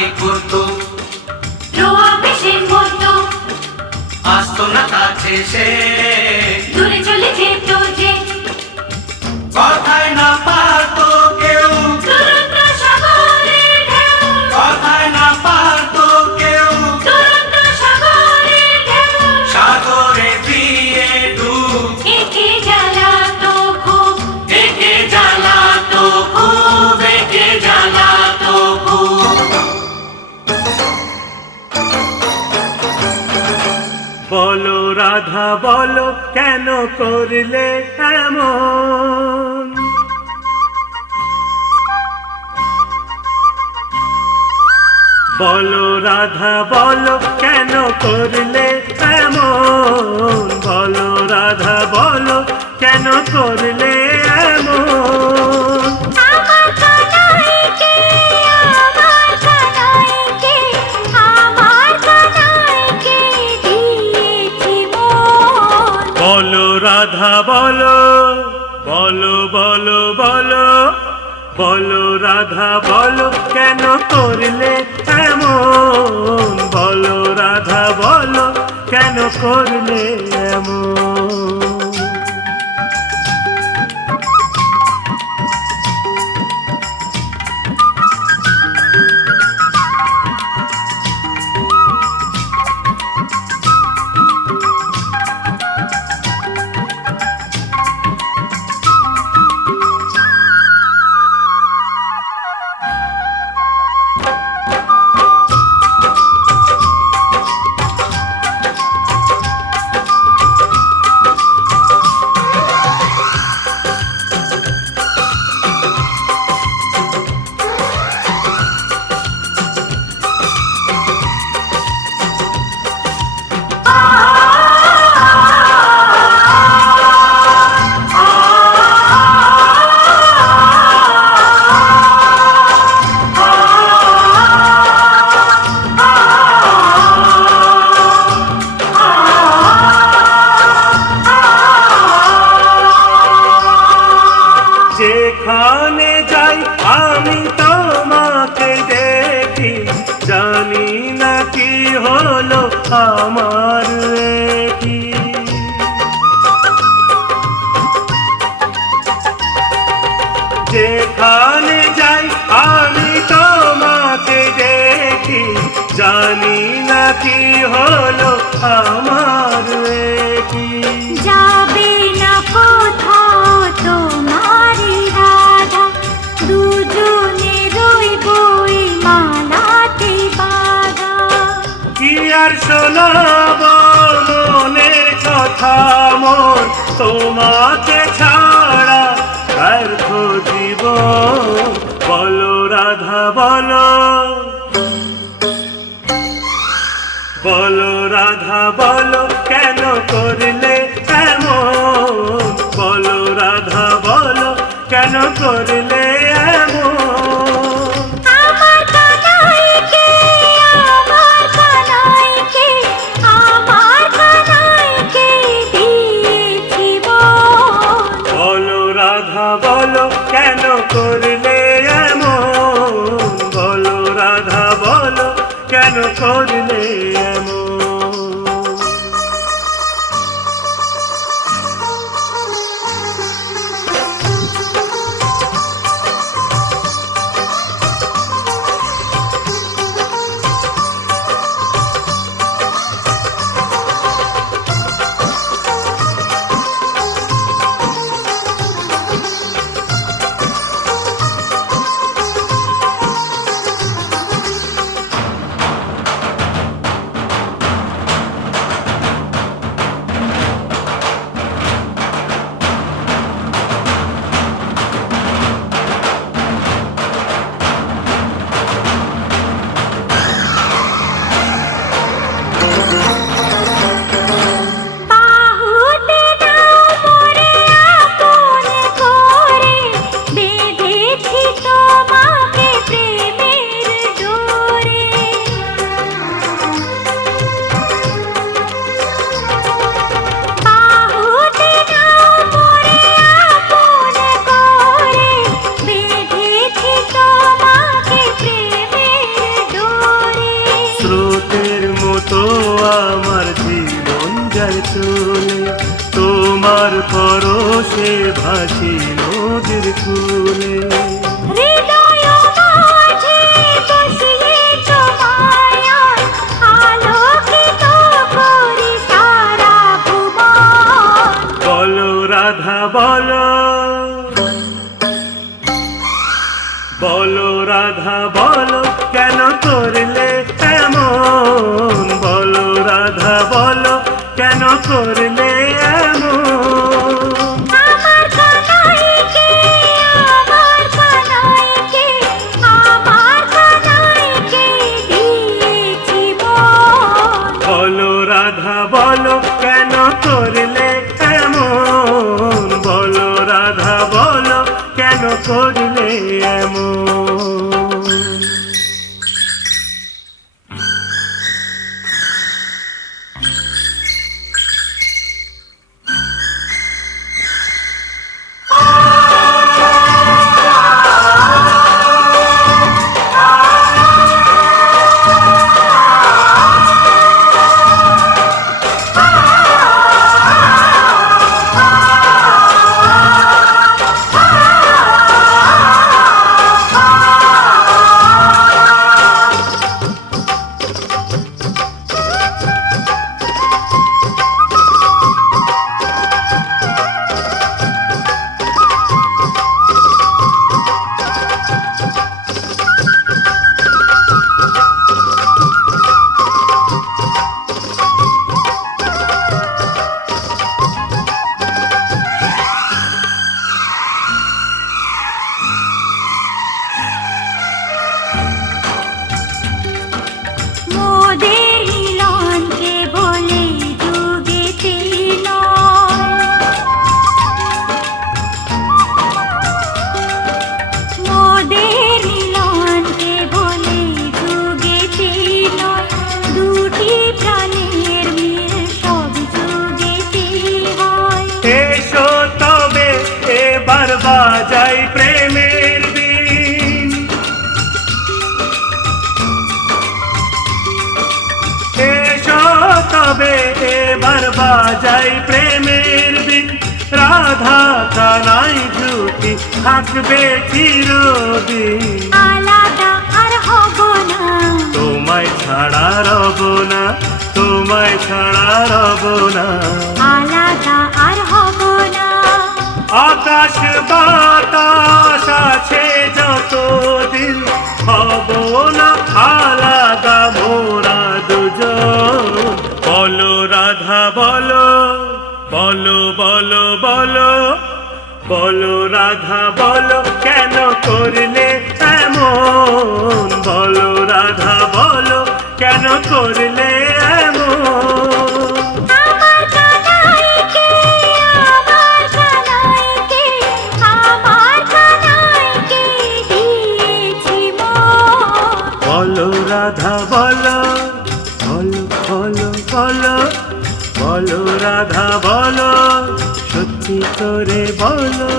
আগে করতো, রোয়া বেশি মরতো, আসতো না কাছে সে, দূরে চলে যেত যে, কথায় না পারতো কেউ, দুরন্ত সাগরের ঢেউ, কথায় না পারতো কেউ, দুরন্ত সাগরের ঢেউ, সাগরে দিয়ে ডুব, একে জ্বালাতো খুব, একে জ্বালাতো খুব, একে জ্বালাতো খুব। বলো রাধা বলো কেন করলে এমন, বলো রাধা বলো কেন করলে এমন, বলো রাধা বলো কেন করলে এমন। আমার কানাইকে, আমার কানাইকে, আমার কানাইকে দিয়েছি মন। বলো রাধা বলো, বলো বলো বলো, বলো রাধা বলো কেন করলে এমন, বলো রাধা বলো কেন করলে এমন। যেখানে যাই আমি তোমাকে দেখি, জানি না কি হলো আমার কি। যেখানে যাই আমি তোমাকে দেখি, জানি না কি হলো আমার কি। যাবে না কোথাও তোমারি রাধা, দুজনে রইবই মালাতে বাঁধা। কি আর শোনাব মনের কথা মোর, তোমাকে ছাড়া ব্যর্থ জীবন। বলো রাধা বলো, বলো রাধা বলো কেন করলে এমন, বলো রাধা বলো কেন করলে এমন। আমার কানাইকে, আমার কানাইকে, আমার কানাইকে দিয়েছি মন। বলো রাধা বলো কেন করলে এমন, বলো রাধা বলো কেন করলে এমন। যায় চলে, তোমার পরশে ভাসি নদীর কূলে। হৃদয় মাঝে বসিয়ে তোমায় আলোকিত করি সারা ভুবন। বলো রাধা বলো, বলো রাধা বলো কেন করলে এমন, বলো রাধা বলো কেন করলে এমন। আমার কানাইকে, আমার কানাইকে, আমার কানাইকে দিয়েছি মন। বলো রাধা বলো কেন করলে এমন, বলো রাধা বলো কেন করলে এমন। মোদের মিলন কেবলে যুগেতে নয়, মোদের মিলন কেবলে যুগেতে নয়, দুটি প্রাণের মিল সব যুগেতে হয়। এসো তবে এবার বাজাই প্রেমের বিন, এসো তবে এবার বাজাই প্রেমের বিন। রাধা কানাই জুটি থাকবে চিরদিন, আলাদা আর হব না, তোমায় ছাড়া রব না, তোমায় ছাড়া রব না। আলাদা আর হব না। আকাশ বাতাস আছে যতদিন, হব না আলাদা মোরা দুজন। বলো রাধা বলো, বলো বলো বলো, বলো রাধা বলো কেন করলে এমন, বলো রাধা বলো কেন করলে এমন। আমার কানাইকে, আমার কানাইকে, আমার কানাইকে দিয়েছি মন। বলো রাধা বলো, বলো বলো বলো, বলো রাধা বলো সত্যি করে বলো।